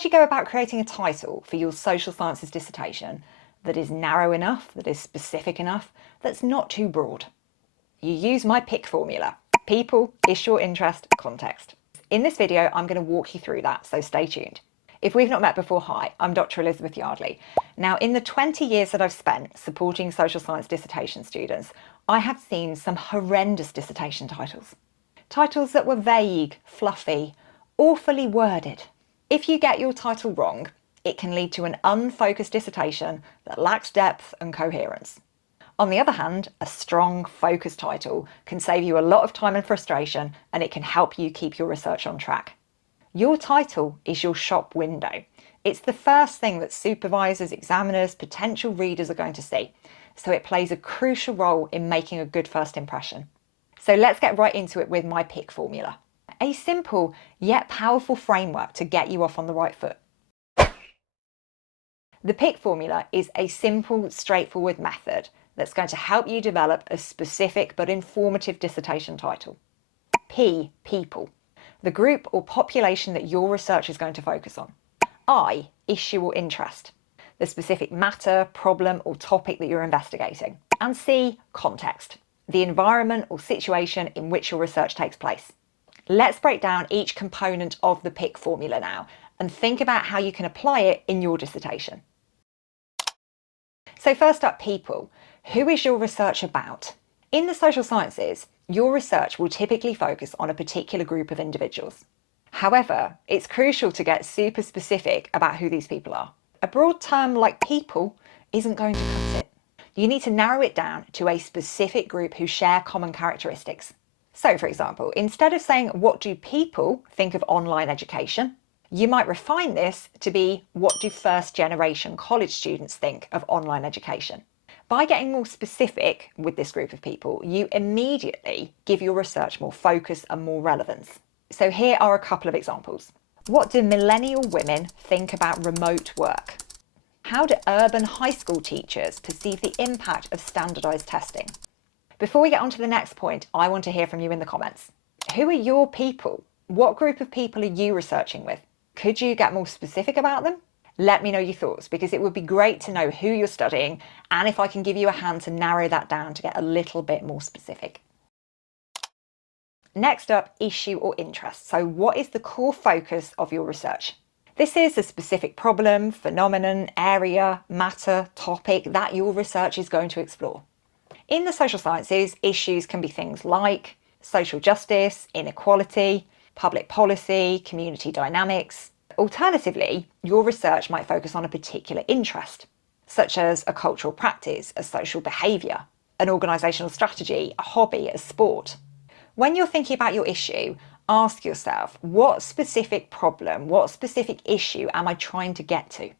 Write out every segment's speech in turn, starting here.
do you go about creating a title for your social sciences dissertation that is narrow enough, that is specific enough, that's not too broad? You use my pick formula: people, issue or interest, context. In this video, I'm going to walk you through that, so stay tuned. If we've not met before, hi, I'm Dr Elizabeth Yardley. Now, in the 20 years that I've spent supporting social science dissertation students, I have seen some horrendous dissertation titles. Titles that were vague, fluffy, awfully worded. If you get your title wrong, it can lead to an unfocused dissertation that lacks depth and coherence. On the other hand, a strong, focused title can save you a lot of time and frustration, and it can help you keep your research on track. Your title is your shop window. It's the first thing that supervisors, examiners, potential readers are going to see, so it plays a crucial role in making a good first impression. So let's get right into it with my pick formula. A simple yet powerful framework to get you off on the right foot. The pick formula is a simple, straightforward method that's going to help you develop a specific but informative dissertation title. P, people, the group or population that your research is going to focus on. I, issue or interest, the specific matter, problem or topic that you're investigating. And C, context, the environment or situation in which your research takes place. Let's break down each component of the pick formula now and think about how you can apply it in your dissertation. So first up, people. Who is your research about? In the social sciences, your research will typically focus on a particular group of individuals. However, it's crucial to get super specific about who these people are. A broad term like people isn't going to cut it. You need to narrow it down to a specific group who share common characteristics. So, for example, instead of saying, what do people think of online education? You might refine this to be, what do first-generation college students think of online education? By getting more specific with this group of people, you immediately give your research more focus and more relevance. So here are a couple of examples. What do millennial women think about remote work? How do urban high school teachers perceive the impact of standardised testing? Before we get on to the next point, I want to hear from you in the comments. Who are your people? What group of people are you researching with? Could you get more specific about them? Let me know your thoughts, because it would be great to know who you're studying and if I can give you a hand to narrow that down to get a little bit more specific. Next up, issue or interest. So what is the core focus of your research? This is a specific problem, phenomenon, area, matter, topic that your research is going to explore. In the social sciences, issues can be things like social justice, inequality, public policy, community dynamics. Alternatively, your research might focus on a particular interest, such as a cultural practice, a social behaviour, an organisational strategy, a hobby, a sport. When you're thinking about your issue, ask yourself, what specific problem, what specific issue am I trying to get to?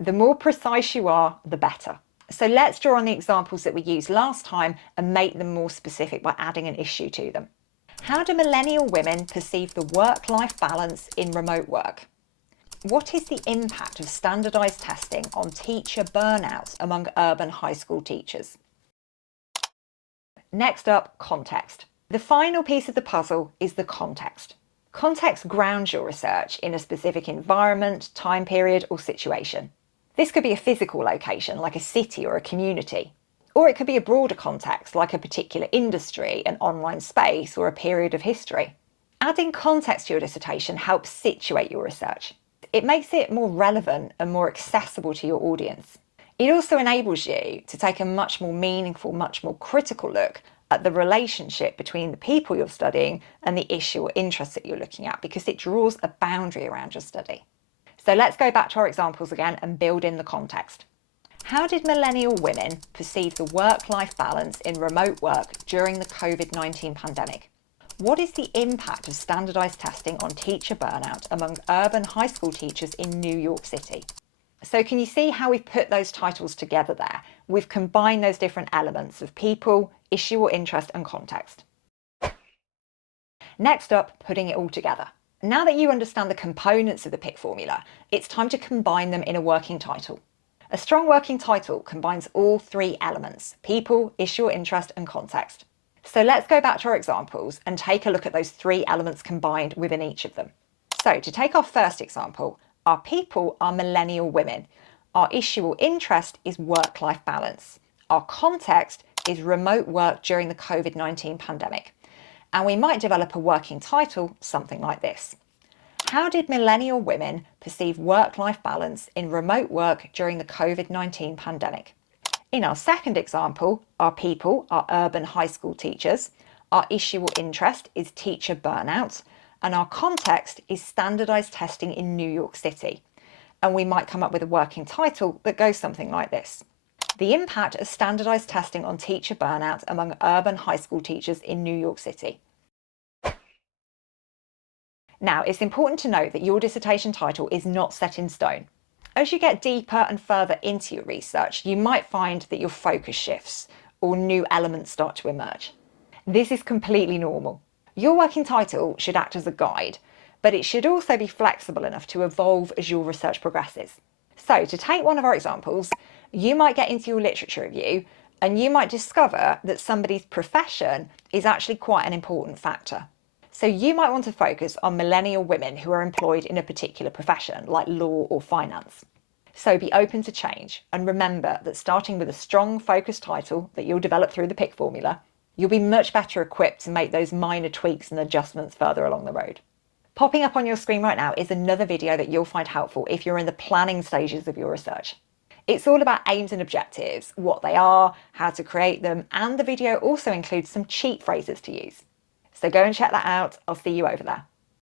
The more precise you are, the better. So let's draw on the examples that we used last time and make them more specific by adding an issue to them. How do millennial women perceive the work-life balance in remote work? What is the impact of standardised testing on teacher burnout among urban high school teachers? Next up, context. The final piece of the puzzle is the context. Context grounds your research in a specific environment, time period, or situation. This could be a physical location, like a city or a community, or it could be a broader context, like a particular industry, an online space, or a period of history. Adding context to your dissertation helps situate your research. It makes it more relevant and more accessible to your audience. It also enables you to take a much more meaningful, much more critical look at the relationship between the people you're studying and the issue or interest that you're looking at, because it draws a boundary around your study. So let's go back to our examples again and build in the context. How did millennial women perceive the work-life balance in remote work during the COVID-19 pandemic? What is the impact of standardised testing on teacher burnout among urban high school teachers in New York City? So can you see how we've put those titles together there? We've combined those different elements of people, issue or interest, and context. Next up, putting it all together. Now that you understand the components of the pick formula, it's time to combine them in a working title. A strong working title combines all three elements: people, issue or interest, and context. So let's go back to our examples and take a look at those three elements combined within each of them. So to take our first example, Our people are millennial women. Our issue or interest is work-life balance. Our context is remote work during the COVID-19 pandemic. And we might develop a working title, something like this. How did millennial women perceive work-life balance in remote work during the COVID-19 pandemic? In our second example, our people are urban high school teachers. Our issue or interest is teacher burnout. And our context is standardized testing in New York City. And we might come up with a working title that goes something like this. The impact of standardized testing on teacher burnout among urban high school teachers in New York City. Now, it's important to note that your dissertation title is not set in stone. As you get deeper and further into your research, you might find that your focus shifts or new elements start to emerge. This is completely normal. Your working title should act as a guide, but it should also be flexible enough to evolve as your research progresses. So, to take one of our examples, you might get into your literature review and you might discover that somebody's profession is actually quite an important factor. So you might want to focus on millennial women who are employed in a particular profession, like law or finance. So be open to change, and remember that starting with a strong focused title that you'll develop through the pick formula, you'll be much better equipped to make those minor tweaks and adjustments further along the road. Popping up on your screen right now is another video that you'll find helpful if you're in the planning stages of your research. It's all about aims and objectives, what they are, how to create them, and the video also includes some cheat phrases to use. So go and check that out. I'll see you over there.